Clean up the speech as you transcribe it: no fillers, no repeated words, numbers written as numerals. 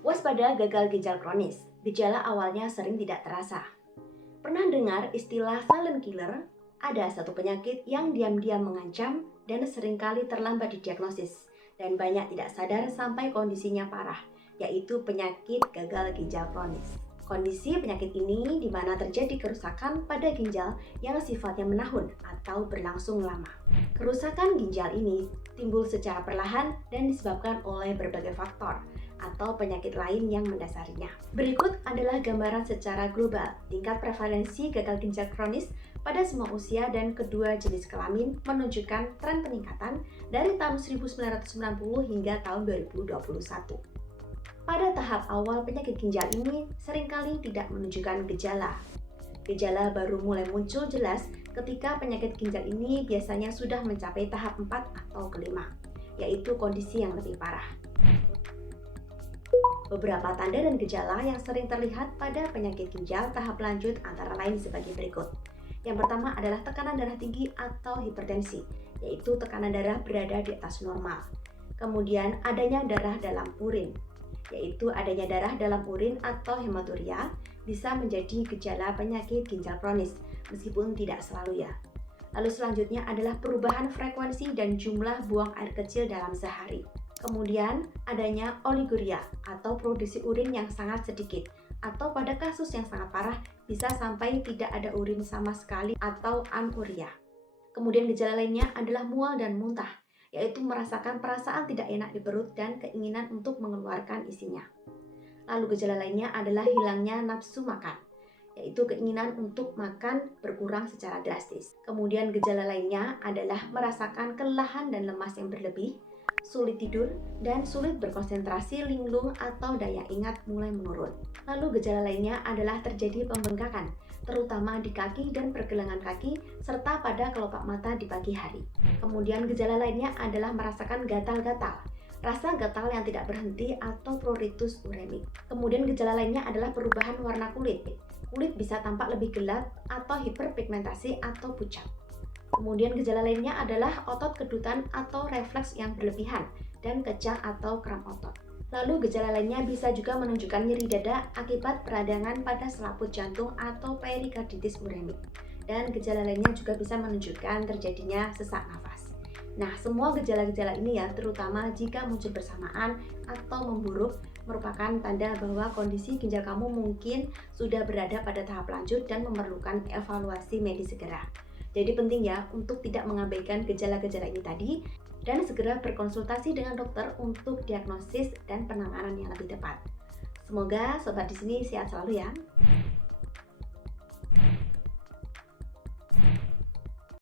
Waspada gagal ginjal kronis, gejala awalnya sering tidak terasa. Pernah dengar istilah silent killer? Ada satu penyakit yang diam-diam mengancam dan seringkali terlambat didiagnosis dan banyak tidak sadar sampai kondisinya parah, yaitu penyakit gagal ginjal kronis. Kondisi penyakit ini di mana terjadi kerusakan pada ginjal yang sifatnya menahun atau berlangsung lama. Kerusakan ginjal ini timbul secara perlahan dan disebabkan oleh berbagai faktor atau penyakit lain yang mendasarinya. Berikut adalah gambaran secara global tingkat prevalensi gagal ginjal kronis pada semua usia dan kedua jenis kelamin menunjukkan tren peningkatan dari tahun 1990 hingga tahun 2021. Pada tahap awal penyakit ginjal ini seringkali tidak menunjukkan gejala. Gejala baru mulai muncul jelas ketika penyakit ginjal ini biasanya sudah mencapai tahap 4 atau kelima, yaitu kondisi yang lebih parah. Beberapa tanda dan gejala yang sering terlihat pada penyakit ginjal tahap lanjut antara lain sebagai berikut. Yang pertama adalah tekanan darah tinggi atau hipertensi, yaitu tekanan darah berada di atas normal. Kemudian adanya darah dalam urin, yaitu adanya darah dalam urin atau hematuria bisa menjadi gejala penyakit ginjal kronis, meskipun tidak selalu ya. Lalu selanjutnya adalah perubahan frekuensi dan jumlah buang air kecil dalam sehari. Kemudian adanya oliguria atau produksi urin yang sangat sedikit, atau pada kasus yang sangat parah bisa sampai tidak ada urin sama sekali atau anuria. Kemudian gejala lainnya adalah mual dan muntah, yaitu merasakan perasaan tidak enak di perut dan keinginan untuk mengeluarkan isinya. Lalu gejala lainnya adalah hilangnya nafsu makan, yaitu keinginan untuk makan berkurang secara drastis. Kemudian gejala lainnya adalah merasakan kelelahan dan lemas yang berlebih, sulit tidur, dan sulit berkonsentrasi, linglung atau daya ingat mulai menurun. Lalu gejala lainnya adalah terjadi pembengkakan, terutama di kaki dan pergelangan kaki, serta pada kelopak mata di pagi hari. Kemudian gejala lainnya adalah merasakan gatal-gatal, rasa gatal yang tidak berhenti atau pruritus uremik. Kemudian gejala lainnya adalah perubahan warna kulit. Kulit bisa tampak lebih gelap atau hiperpigmentasi atau pucat. Kemudian gejala lainnya adalah otot kedutan atau refleks yang berlebihan dan kejang atau kram otot. Lalu gejala lainnya bisa juga menunjukkan nyeri dada akibat peradangan pada selaput jantung atau perikarditis uremik. Dan gejala lainnya juga bisa menunjukkan terjadinya sesak nafas. Nah, semua gejala-gejala ini ya, terutama jika muncul bersamaan atau memburuk, merupakan tanda bahwa kondisi ginjal kamu mungkin sudah berada pada tahap lanjut dan memerlukan evaluasi medis segera. Jadi penting ya untuk tidak mengabaikan gejala-gejala ini tadi dan segera berkonsultasi dengan dokter untuk diagnosis dan penanganan yang lebih tepat. Semoga sobat di sini sehat selalu ya.